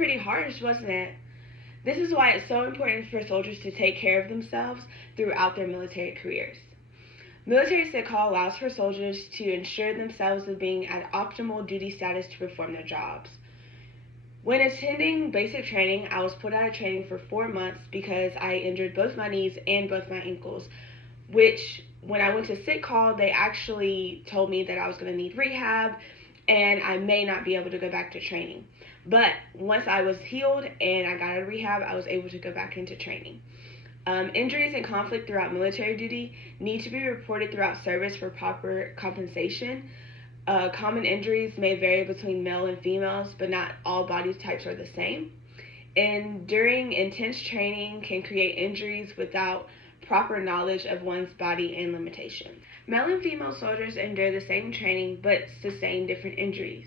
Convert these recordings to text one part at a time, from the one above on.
pretty harsh, wasn't it? This is why it's so important for soldiers to take care of themselves throughout their military careers. Military sick call allows for soldiers to ensure themselves of being at optimal duty status to perform their jobs. When attending basic training, I was put out of training for 4 months because I injured both my knees and both my ankles, which when I went to sick call, they actually told me that I was going to need rehab and I may not be able to go back to training. But once I was healed and I got out of rehab, I was able to go back into training. Injuries and conflict throughout military duty need to be reported throughout service for proper compensation. Common injuries may vary between male and females, but not all body types are the same. And during intense training can create injuries without proper knowledge of one's body and limitations. Male and female soldiers endure the same training but sustain different injuries.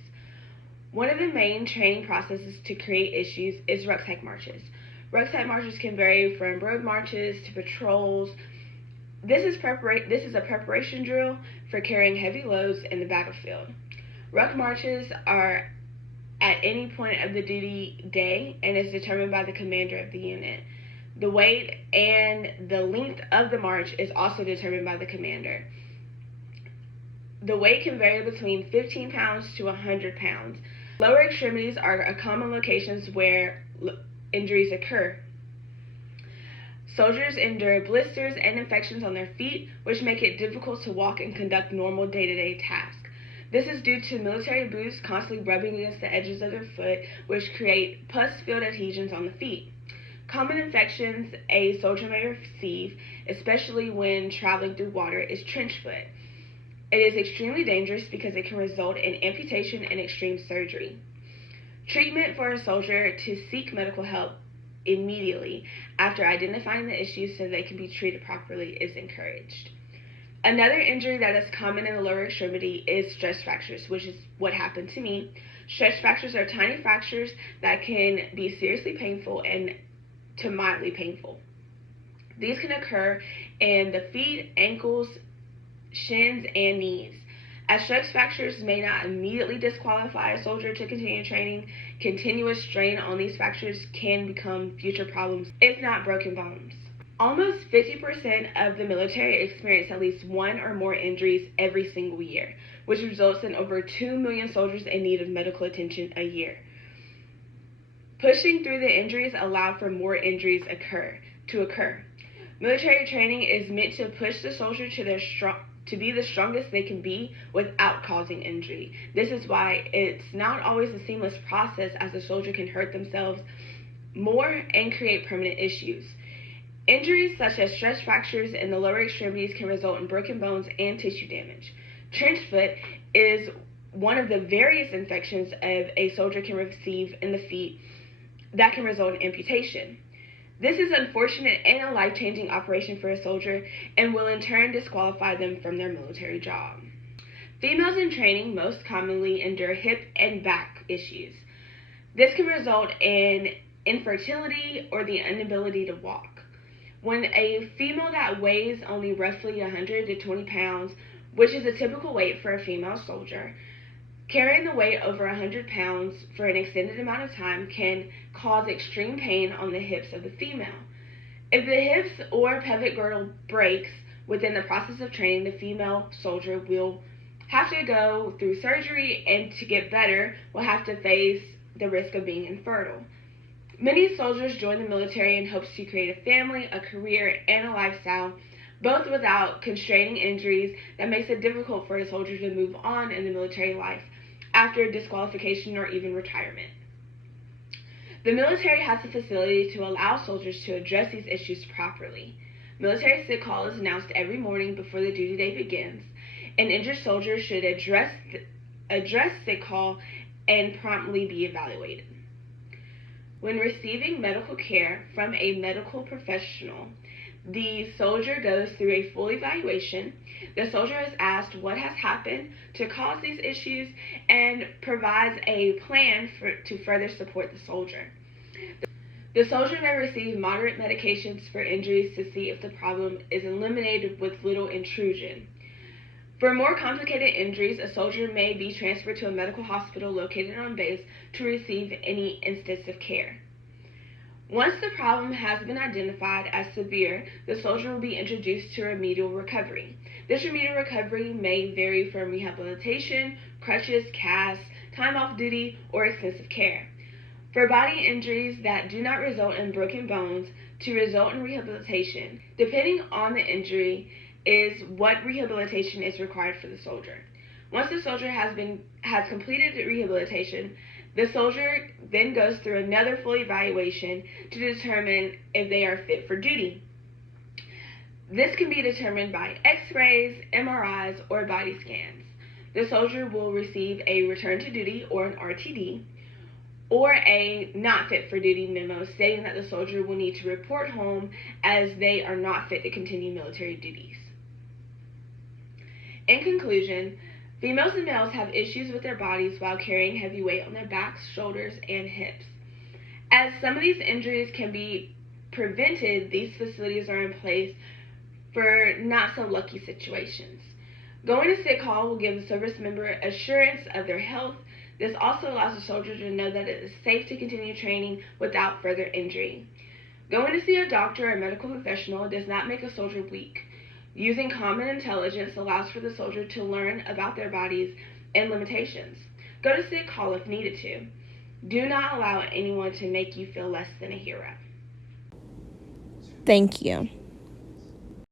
One of the main training processes to create issues is rucksack marches. Rucksack marches can vary from road marches to patrols. This is a preparation drill for carrying heavy loads in the battlefield. Ruck marches are at any point of the duty day and is determined by the commander of the unit. The weight and the length of the march is also determined by the commander. The weight can vary between 15 pounds to 100 pounds. Lower extremities are common locations where injuries occur. Soldiers endure blisters and infections on their feet, which make it difficult to walk and conduct normal day-to-day tasks. This is due to military boots constantly rubbing against the edges of their foot, which create pus-filled adhesions on the feet. Common infections a soldier may receive, especially when traveling through water, is trench foot. It is extremely dangerous because it can result in amputation and extreme surgery. Treatment for a soldier to seek medical help immediately after identifying the issues so they can be treated properly is encouraged. Another injury that is common in the lower extremity is stress fractures, which is what happened to me. Stress fractures are tiny fractures that can be seriously painful and to mildly painful. These can occur in the feet, ankles, shins, and knees. As stress fractures may not immediately disqualify a soldier to continue training, continuous strain on these fractures can become future problems, if not broken bones. Almost 50% of the military experience at least one or more injuries every single year, which results in over 2 million soldiers in need of medical attention a year. Pushing through the injuries allow for more injuries to occur. Military training is meant to push the soldier to be the strongest they can be without causing injury. This is why it's not always a seamless process, as a soldier can hurt themselves more and create permanent issues. Injuries such as stress fractures in the lower extremities can result in broken bones and tissue damage. Trench foot is one of the various infections a soldier can receive in the feet that can result in amputation. This is unfortunate and a life-changing operation for a soldier and will in turn disqualify them from their military job. Females in training most commonly endure hip and back issues. This can result in infertility or the inability to walk. When a female that weighs only roughly 100 to 20 pounds, which is a typical weight for a female soldier, carrying the weight over 100 pounds for an extended amount of time can cause extreme pain on the hips of the female. If the hips or pelvic girdle breaks within the process of training, the female soldier will have to go through surgery and to get better will have to face the risk of being infertile. Many soldiers join the military in hopes to create a family, a career, and a lifestyle, both without constraining injuries that makes it difficult for a soldier to move on in the military life after disqualification or even retirement. The military has the facility to allow soldiers to address these issues properly. Military sick call is announced every morning before the duty day begins. An injured soldier should address sick call and promptly be evaluated. When receiving medical care from a medical professional, the soldier goes through a full evaluation. The soldier is asked what has happened to cause these issues and provides a plan to further support the soldier. The soldier may receive moderate medications for injuries to see if the problem is eliminated with little intrusion. For more complicated injuries, a soldier may be transferred to a medical hospital located on base to receive any intensive care. Once the problem has been identified as severe, the soldier will be introduced to remedial recovery. This remedial recovery may vary from rehabilitation, crutches, casts, time off duty, or extensive care. For body injuries that do not result in broken bones to result in rehabilitation, depending on the injury, is what rehabilitation is required for the soldier. Once the soldier has completed rehabilitation, the soldier then goes through another full evaluation to determine if they are fit for duty. This can be determined by x-rays, MRIs, or body scans. The soldier will receive a return to duty or an RTD, or a not fit for duty memo stating that the soldier will need to report home as they are not fit to continue military duties. In conclusion, females and males have issues with their bodies while carrying heavy weight on their backs, shoulders, and hips. As some of these injuries can be prevented, these facilities are in place for not so lucky situations. Going to sick call will give the service member assurance of their health. This also allows the soldier to know that it is safe to continue training without further injury. Going to see a doctor or medical professional does not make a soldier weak. Using common intelligence allows for the soldier to learn about their bodies and limitations. Go to sick call if needed to. Do not allow anyone to make you feel less than a hero. Thank you.